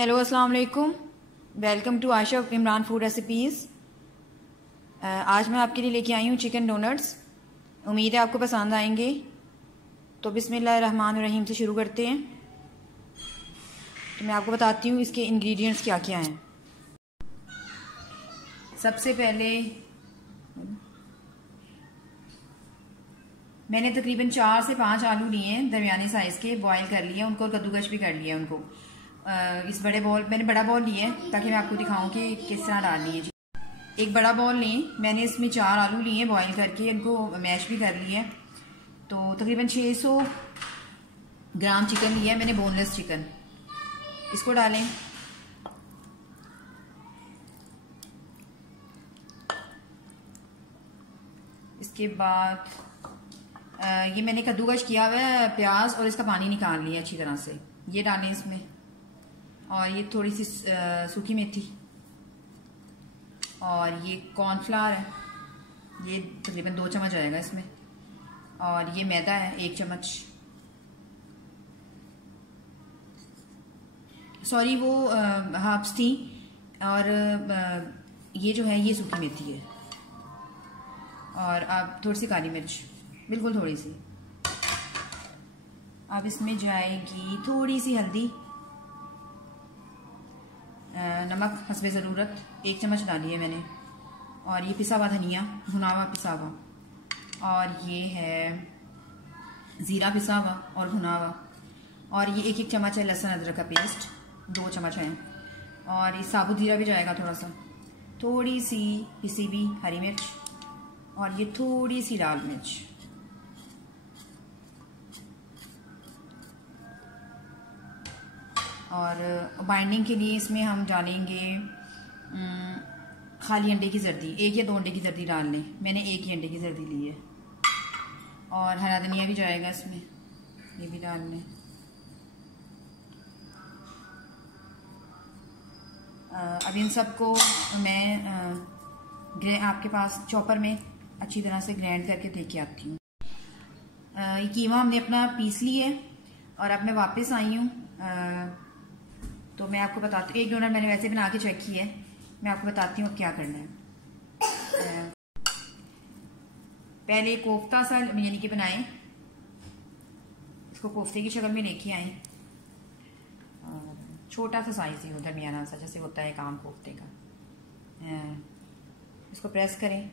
Hello अस्सलाम वालेकुम, welcome to Ayesha Imran food recipes. आज मैं आपके लिए लेके आई हूँ चिकन डोनट्स। उम्मीद है आपको पसंद आएंगे। तो बिस्मिल्लाहिर्रहमानिर्रहीम से शुरू करते हैं। तो मैं आपको बताती हूँ इसके इंग्रेडिएंट्स क्या क्या हैं। सबसे पहले मैंने तकरीबन 4 से 5 आलू लिए हैं, दरमियाने साइज़ के, बॉईल कर लिए उनको और कद्दूकश भी कर लिया उनको। इस बड़े बॉल मैंने बड़ा बॉल लिया है ताकि मैं आपको दिखाऊं कि किस तरह डालनी है। एक बड़ा बॉल लें, मैंने इसमें 4 आलू लिए हैं बॉईल करके, इनको मैश भी कर लिया है। तो तकरीबन 600 ग्राम चिकन लिया है मैंने, बोनलेस चिकन। इसको डालें। इसके बाद ये मैंने कद्दूकश किया हुआ है प्याज और इसका पानी निकाल लिया अच्छी तरह से, ये डालें इसमें। और ये थोड़ी सी सूखी मेथी और ये कॉर्नफ्लावर है, ये तकरीबन 2 चम्मच आएगा इसमें। और ये मैदा है 1 चम्मच, सॉरी वो हर्ब्स थी। और ये जो है ये सूखी मेथी है। और अब थोड़ी सी काली मिर्च, बिल्कुल थोड़ी सी। अब इसमें जाएगी थोड़ी सी हल्दी, नमक हस्बे ज़रूरत 1 चम्मच डाली है मैंने। और ये पिसा हुआ धनिया, भुना हुआ पिसा हुआ। और ये है ज़ीरा पिसा हुआ और भुना हुआ। और ये 1 चम्मच है लहसुन अदरक का पेस्ट, 2 चम्मच है। और ये साबुत ज़ीरा भी जाएगा थोड़ा सा, थोड़ी सी पिसी भी हरी मिर्च और ये थोड़ी सी लाल मिर्च। और बाइंडिंग के लिए इसमें हम डालेंगे खाली अंडे की जर्दी, 1 या 2 अंडे की जर्दी डाल लें। मैंने 1 ही अंडे की जर्दी ली है। और हरा धनिया भी जाएगा इसमें, ये भी डाल लें। अब इन सबको मैं आपके पास चॉपर में अच्छी तरह से ग्राइंड करके दे के आती हूँ। ये कीमा हमने अपना पीस ली है और अब मैं वापस आई हूँ। तो मैं आपको बताती हूँ, एक डोनट मैंने वैसे बना के चेक किया है, मैं आपको बताती हूँ अब क्या करना है। पहले कोफ्ता सा यानी कि बनाएं, इसको कोफ्ते की शक्ल में लेके आए। छोटा सा साइज ही हो, दरमियाना सा, जैसे होता है काम कोफ्ते का। इसको प्रेस करें।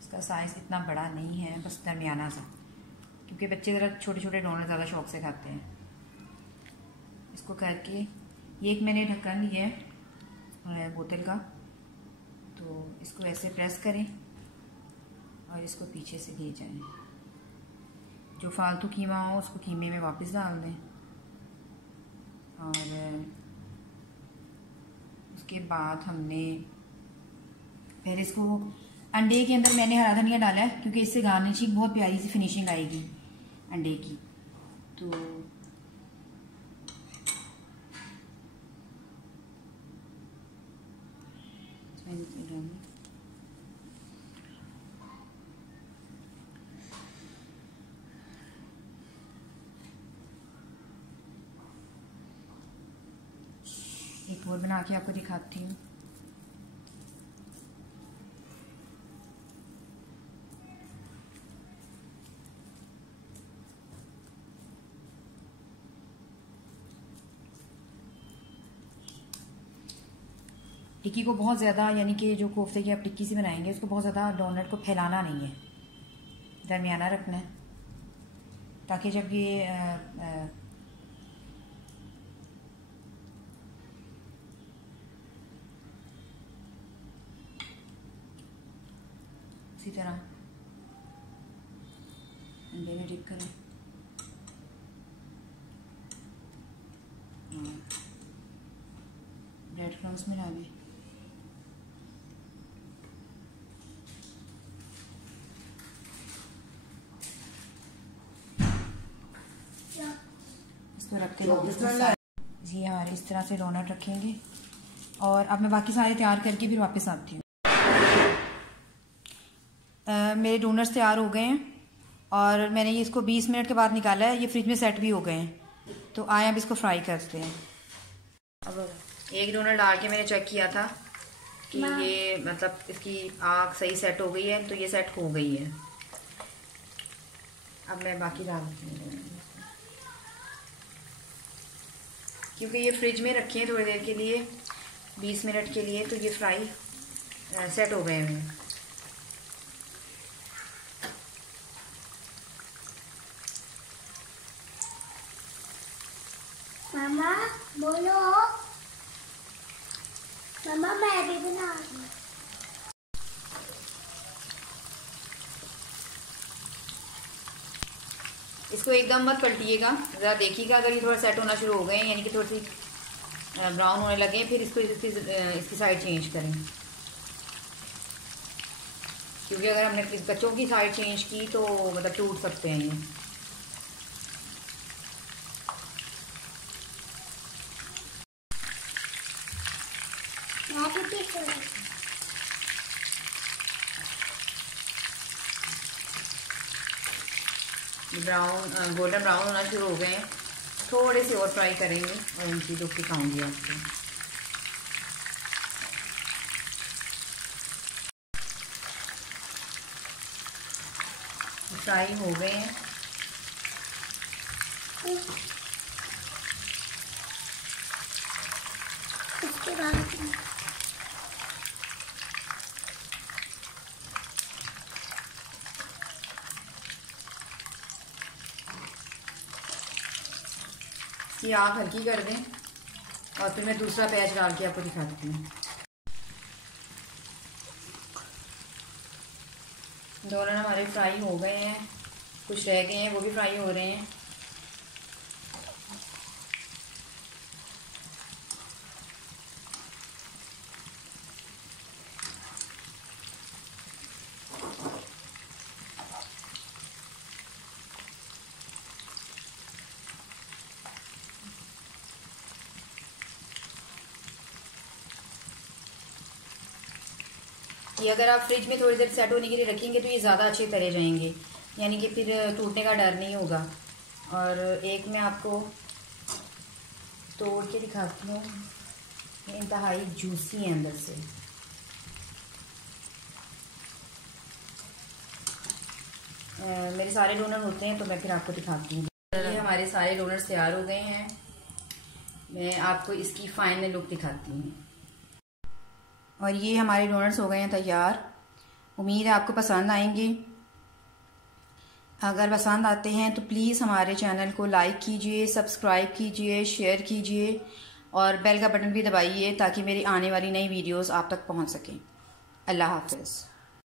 इसका साइज इतना बड़ा नहीं है, बस दरमियाना सा, क्योंकि बच्चे ज़रा छोटे छोटे डोनट ज़्यादा शौक से खाते हैं। इसको करके ये एक मैंने ढक्कन लिया है बोतल का, तो इसको ऐसे प्रेस करें और इसको पीछे से ले जाएं। जो फालतू कीमा हो उसको कीमे में वापस डाल दें। और उसके बाद हमने पहले इसको अंडे के अंदर मैंने हरा धनिया डाला है, क्योंकि इससे गार्निशिंग बहुत प्यारी सी फिनिशिंग आएगी अंडे की। तो एक और बना के आपको दिखाती हूँ। टिक्की को बहुत ज़्यादा, यानी कि जो कोफ्ते की आप टिक्की से बनाएंगे उसको बहुत ज़्यादा डोनट को फैलाना नहीं है, दरमियाना रखना है, ताकि जब ये इसी तरह अंडे में डिप करें। ब्रेड क्रम्स में डालें। इसको रखते हैं जी, हमारे इस तरह से डोनट रखेंगे। और अब मैं बाकी सारे तैयार करके फिर वापस आती हूँ। मेरे डोनट्स तैयार हो गए हैं। और मैंने ये इसको 20 मिनट के बाद निकाला है। ये फ्रिज में सेट भी हो गए हैं। तो आए अब इसको फ्राई करते हैं। अब एक डोनट डाल के मैंने चेक किया था कि ये मतलब इसकी आग सही सेट हो गई है, तो ये सेट हो गई है। अब मैं बाकी डालती हूँ, क्योंकि ये फ्रिज में रखे हैं थोड़ी देर के लिए, 20 मिनट के लिए, तो ये फ्राई सेट हो गए हैं। मामा बोलो, मामा मैं भी बना दूँ। इसको एकदम मत पलटिएगा, ज़रा देखिएगा। अगर ये थोड़ा सेट होना शुरू हो गए यानी कि थोड़ी सी ब्राउन होने लगे, फिर इसकी साइड चेंज करें। क्योंकि अगर हमने कच्चों की साइड चेंज की तो मतलब टूट सकते हैं ये। ब्राउन गोल्डन ब्राउन होना शुरू हो गए हैं। थोड़े से और फ्राई करेंगे और इन चीज़ों की दिखाऊंगी आपको। फ्राई हो गए हैं। उसके बाद ये आग हल्की कर दें और फिर मैं दूसरा प्याज डाल के आपको दिखाती हूँ। दोनों हमारे फ्राई हो गए हैं, कुछ रह गए हैं, वो भी फ्राई हो रहे हैं। ये अगर आप फ्रिज में थोड़ी देर सेट होने के लिए रखेंगे तो ये ज़्यादा अच्छे तले जाएंगे, यानी कि फिर टूटने का डर नहीं होगा। और एक मैं आपको तोड़ के दिखाती हूँ, ये इंतहाई जूसी है अंदर से। मेरे सारे डोनट होते हैं तो मैं फिर आपको दिखाती हूँ। ये हमारे सारे डोनट्स तैयार हो गए हैं। मैं आपको इसकी फाइनल लुक दिखाती हूँ। और ये हमारे डोनट्स हो गए हैं तैयार। उम्मीद है आपको पसंद आएंगे। अगर पसंद आते हैं तो प्लीज़ हमारे चैनल को लाइक कीजिए, सब्सक्राइब कीजिए, शेयर कीजिए और बेल का बटन भी दबाइए ताकि मेरी आने वाली नई वीडियोस आप तक पहुंच सकें। अल्लाह हाफ़िज़।